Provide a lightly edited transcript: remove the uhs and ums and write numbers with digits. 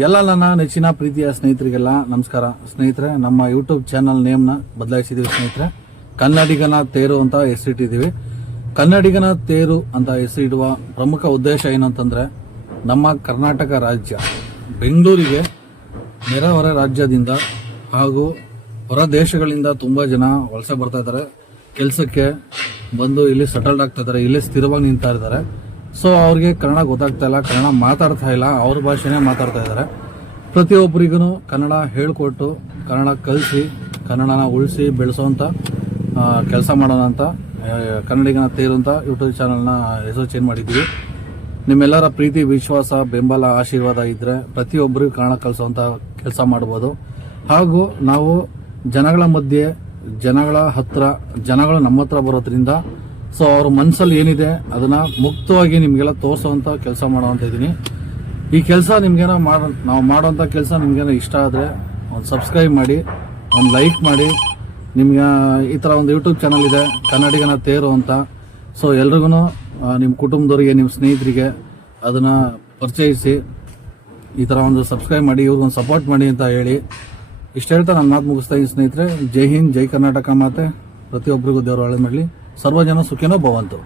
ಎಲ್ಲ ನನ್ನ ನೆಚ್ಚಿನ ಪ್ರೀತಿಯ ಸ್ನೇಹಿತರಿಗೆಲ್ಲ ನಮಸ್ಕಾರ. ಸ್ನೇಹಿತರೆ, ನಮ್ಮ ಯೂಟ್ಯೂಬ್ ಚಾನಲ್ ನೇಮ್ನ ಬದಲಾಯಿಸಿದೀವಿ ಸ್ನೇಹಿತರೆ. ಕನ್ನಡಿಗನ ತೇರು ಅಂತ ಹೆಸರಿಟ್ಟಿದ್ದೀವಿ. ಕನ್ನಡಿಗನ ತೇರು ಅಂತ ಹೆಸರಿಡುವ ಪ್ರಮುಖ ಉದ್ದೇಶ ಏನಂತಂದ್ರೆ, ನಮ್ಮ ಕರ್ನಾಟಕ ರಾಜ್ಯ ಬೆಂಗಳೂರಿಗೆ ನೆರೆಹೊರೆ ರಾಜ್ಯದಿಂದ ಹಾಗೂ ಹೊರ ದೇಶಗಳಿಂದ ತುಂಬಾ ಜನ ವಲಸೆ ಬರ್ತಾ ಇದ್ದಾರೆ. ಕೆಲಸಕ್ಕೆ ಬಂದು ಇಲ್ಲಿ ಸೆಟಲ್ಡ್ ಆಗ್ತಾ ಇದ್ದಾರೆ, ಇಲ್ಲಿ ಸ್ಥಿರವಾಗಿ ನಿಂತಾ ಇದ್ದಾರೆ. ಸೊ ಅವ್ರಿಗೆ ಕನ್ನಡ ಗೊತ್ತಾಗ್ತಾ ಇಲ್ಲ, ಕನ್ನಡ ಮಾತಾಡ್ತಾ ಇಲ್ಲ, ಅವ್ರ ಭಾಷೆನೇ ಮಾತಾಡ್ತಾ ಇದ್ದಾರೆ. ಪ್ರತಿಯೊಬ್ಬರಿಗೂ ಕನ್ನಡ ಹೇಳ್ಕೊಟ್ಟು ಕನ್ನಡ ಕಲಿಸಿ ಕನ್ನಡನ ಉಳಿಸಿ ಬೆಳೆಸೋಂಥ ಕೆಲಸ ಮಾಡೋಣ ಅಂತ ಕನ್ನಡಿಗನ ತೇರು ಅಂತ ಯೂಟ್ಯೂಬ್ ಚಾನಲ್ನ ಹೆಸರು ಚೇಂಜ್ ಮಾಡಿದ್ದೀವಿ. ನಿಮ್ಮೆಲ್ಲರ ಪ್ರೀತಿ, ವಿಶ್ವಾಸ, ಬೆಂಬಲ, ಆಶೀರ್ವಾದ ಇದ್ರೆ ಪ್ರತಿಯೊಬ್ಬರಿಗೂ ಕನ್ನಡ ಕಲಿಸೋಂಥ ಕೆಲಸ ಮಾಡ್ಬೋದು. ಹಾಗೂ ನಾವು ಜನಗಳ ಮಧ್ಯೆ, ಜನಗಳ ಹತ್ರ, ಜನಗಳು ನಮ್ಮ ಹತ್ರ ಬರೋದ್ರಿಂದ ಸೊ ಅವ್ರ ಮನಸ್ಸಲ್ಲಿ ಏನಿದೆ ಅದನ್ನ ಮುಕ್ತವಾಗಿ ನಿಮ್ಗೆಲ್ಲ ತೋರಿಸುವಂತ ಕೆಲಸ ಮಾಡುವಂತ ಇದೀನಿ. ಈ ಕೆಲಸ ನಿಮ್ಗೇನೋ ನಾವು ಮಾಡುವಂತ ಕೆಲಸ ನಿಮ್ಗೇನೋ ಇಷ್ಟ ಆದ್ರೆ ಒಂದು ಸಬ್ಸ್ಕ್ರೈಬ್ ಮಾಡಿ, ಒಂದು ಲೈಕ್ ಮಾಡಿ. ನಿಮ್ಗೆ ಈ ತರ ಒಂದು ಯೂಟ್ಯೂಬ್ ಚಾನಲ್ ಇದೆ, ಕನ್ನಡಿಗನ ತೇರು ಅಂತ. ಸೊ ಎಲ್ರಿಗೂ ನಿಮ್ಮ ಕುಟುಂಬದವರಿಗೆ, ನಿಮ್ಮ ಸ್ನೇಹಿತರಿಗೆ ಅದನ್ನ ಪರಿಚಯಿಸಿ ಈ ತರ ಒಂದು ಸಬ್ಸ್ಕ್ರೈಬ್ ಮಾಡಿ, ಇವ್ರಿಗೊಂದು ಸಪೋರ್ಟ್ ಮಾಡಿ ಅಂತ ಹೇಳಿ ಇಷ್ಟ ಹೇಳ್ತಾ ನನ್ನ ಮಾತು ಮುಗಿಸ್ತಾ ಇದ್ದೀನಿ ಸ್ನೇಹಿತರೆ. ಜೈ ಹಿಂದ್, ಜೈ ಕರ್ನಾಟಕ ಮಾತೆ. ಪ್ರತಿಯೊಬ್ಬರಿಗೂ ದೇವರು ಒಳ್ಳೆ ಮಾಡಲಿ. ಸರ್ವಜನ ಸುಖಿನೋ ಭವಂತು.